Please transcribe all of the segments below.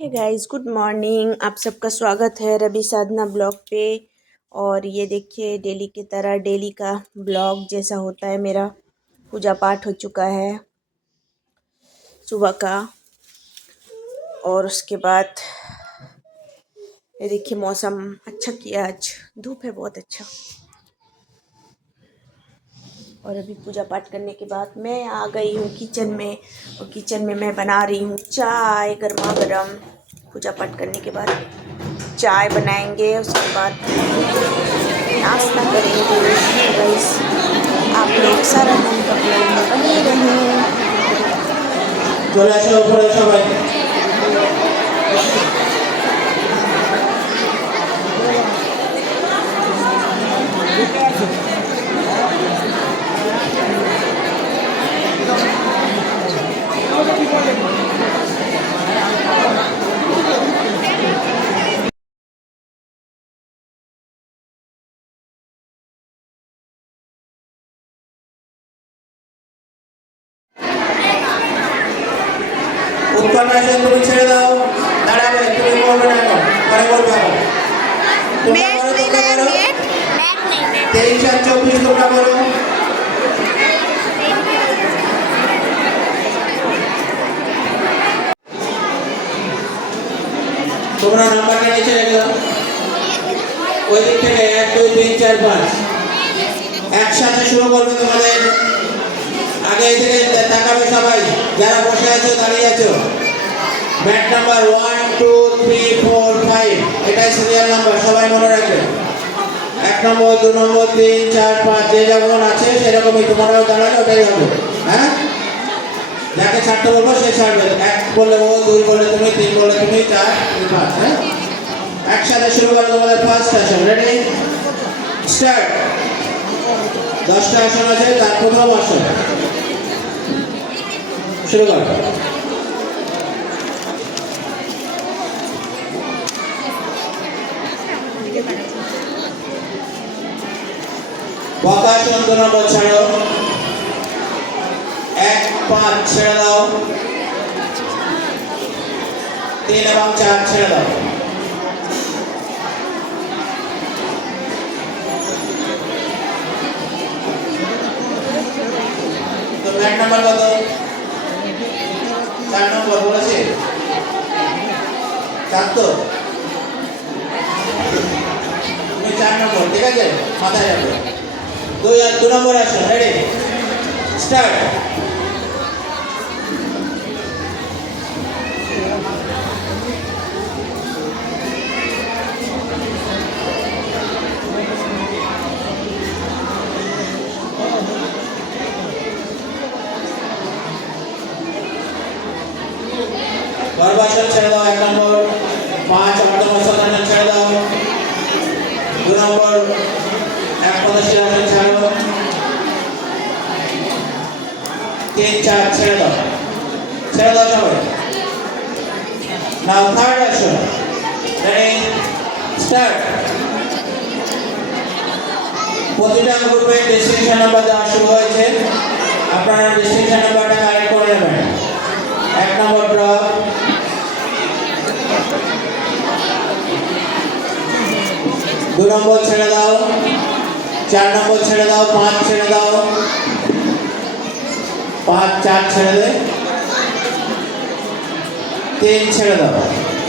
Hey guys, good morning. आप सबका स्वागत है रवि साधना ब्लॉग पे। और ये देखिए, डेली की तरह डेली का ब्लॉग जैसा होता है मेरा। पूजा पाठ हो चुका है सुबह का। और उसके बाद ये देखिए, मौसम अच्छा किया, आज धूप है बहुत अच्छा। और अभी पूजा पाठ करने के बाद मैं आ गई हूँ किचन में। और किचन में मैं बना रही हूँ चाय गर्मा गर्म। पूजा पाठ करने के बाद चाय बनाएंगे, उसके बाद नाश्ता करेंगे। गाइस, आप लोग सारा दिन का ब्लॉग में बने रहें। চলে আসো উপরে সবাই। উৎকণ্ঠা আসেন, তুমি ছেড়ে দাও, দাঁড়াবে, তুমি করবে না এখন, পরে বলবে এখন। তোমরা করো, তোমরা করো, 23 আর 24 তোমরা করো। তোমরা নাম্বারটা নিচে রেখে দাও। ওই দিক থেকে 1 2 3 4 5 একসাথে শুরু করবে তোমাদের। আগে এই থেকে তাকাবে সবাই, যারা বসে আছো দাঁড়িয়ে আছো। ম্যাট নাম্বার 1 2 3 4 5 এটাই সিরিয়াল নাম্বার, সবাই মনে রাখবে। 1 নম্বর 2 নম্বর 3 4 5 যে যেমন আছে সেরকমই তোমরাও দাঁড়ালে ওটাই হবে। হ্যাঁ, যাকে ছাড়তে বলবো সে ছাড়বে। 1 বললে ও, 2 বললে তুমি, 3 বললে তুমি, 4 5। হ্যাঁ, একসাথে শুরু করো তোমাদের ফার্স্ট আসন। Ready, start. 10টা আসন আছে, তার প্রথম আসন শুরু করো। বকাসন 2 নম্বর ছাড়ো, 1 5 ছেড়ে দাও, 3 এবং 4 ছেড়ে দাও। তো ম্যাট নাম্বার কত? 4 নম্বর বলেছে, 4 তো তুমি 4 নম্বর, ঠিক আছে, মাথায় রাখো। 2 নম্বর আসো। Ready, start. গর্ভাসন ছেড়ে দাও, 1 নম্বর। 5 অর্ধমস্তকাসন ছেড়ে দাও। 2 নম্বর একপদশিলাসন ছাড়ো। 3 4 ছেড়ে দাও, ছেড়ে দাও সবাই। নাও থার্ড আসন। Ready, start. প্রতিটা গ্রুপে ডেস্টিনেশন নাম্বার দেওয়া শুরু হয়েছে, আপনারা ডেস্টিনেশন নাম্বারটা কালেক্ট করে নেবেন। 1 নম্বর ড্রপ, 2 নম্বর ছেড়ে দাও, 4 নম্বর ছেড়ে দাও, 5 ছেড়ে দাও, 5 4 ছেড়ে দে, 3 ছেড়ে দাও।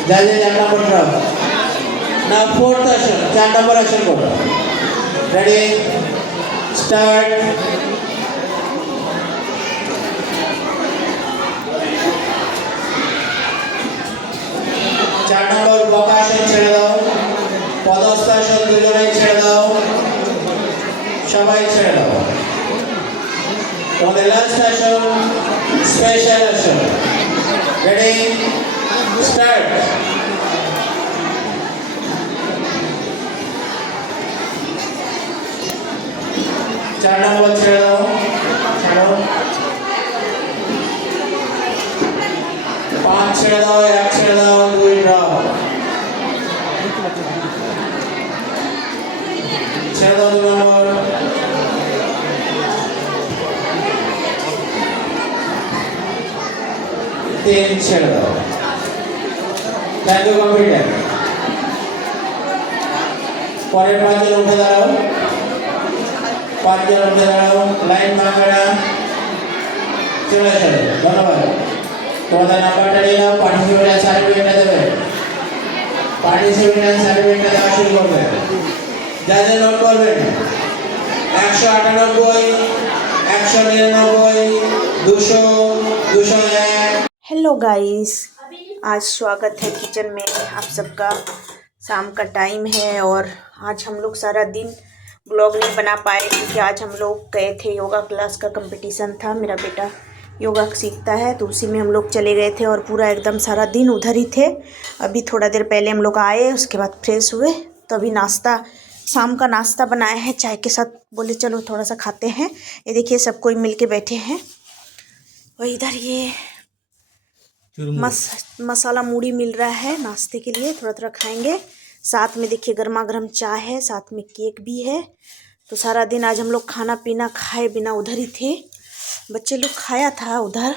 যাই 1 নম্বর ড্রপ। না, ফোর্থ আসন, 4 নম্বর আসন করো। Ready, start. চার নম্বর বকাসন ছেড়ে দাও, পদস্থাসন দুজনেই ছেড়ে দাও, সবাই ছেড়ে দাও। তোমাদের লাস্ট আসন স্পেশাল আসন। Ready, start. চার নম্বর ছেড়ে দাও, ছাড়ো। 5 ছেড়ে দাও, 1 ছেড়ে দাও, 2 ড্রপ, ছেড়ে দাও 2 নম্বর। 3 ছেড়ে দাও। Thank you computer. পরের পাঁচজন উঠে দাঁড়াও, পাঁচজন উঠে দাঁড়াও, লাইন ভাঙা চলে চলে। ধন্যবাদ। তোমাদের নাম্বারটা নিয়ে নাও, পার্টিসিপেন্ট সার্টিফিকেটটা দেবে, পার্টিসিপেন্ট সার্টিফিকেটটা দেওয়া শুরু করবে। যা যা নোট করবেন 198, 199, 200, 201। हेलो गाइस, आज स्वागत है किचन में आप सबका। शाम का टाइम है और आज हम लोग सारा दिन ब्लॉग नहीं बना पाए क्योंकि आज हम लोग गए थे, योगा क्लास का कंपटीशन था। मेरा बेटा योगा सीखता है तो उसी में हम लोग चले गए थे और पूरा एकदम सारा दिन उधर ही थे। अभी थोड़ा देर पहले हम लोग आए, उसके बाद फ्रेश हुए तो अभी नाश्ता, शाम का नाश्ता बनाया है चाय के साथ। बोले चलो थोड़ा सा खाते हैं। ये देखिए सब कोई मिल के बैठे हैं और इधर ये मसाला मूढ़ी मिल रहा है नाश्ते के लिए, थोड़ा थोड़ा खाएंगे। साथ में देखिए गर्मा गर्म चाय है, साथ में केक भी है। तो सारा दिन आज हम लोग खाना पीना खाए बिना उधर ही थे। बच्चे लोग खाया था उधर,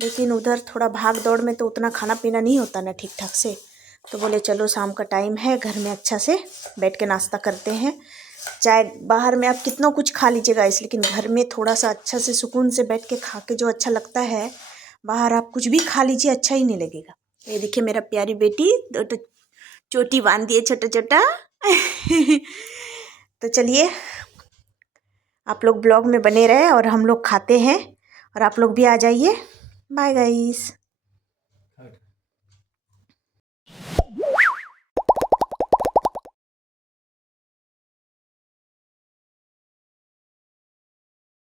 लेकिन उधर थोड़ा भाग दौड़ में तो उतना खाना पीना नहीं होता ना ठीक ठाक से। तो बोले चलो शाम का टाइम है, घर में अच्छा से बैठ के नाश्ता करते हैं। चाहे बाहर में आप कितना कुछ खा लीजिएगा इस, लेकिन घर में थोड़ा सा अच्छा से सुकून से बैठ के खा के जो अच्छा लगता है, बाहर आप कुछ भी खा लीजिए अच्छा ही नहीं लगेगा। ये देखिए मेरा प्यारी बेटी तो चोटी बांध दिए छोटा छोटा। तो चलिए आप लोग ब्लॉग में बने रहे और हम लोग खाते हैं और आप लोग भी आ जाइए। Bye guys.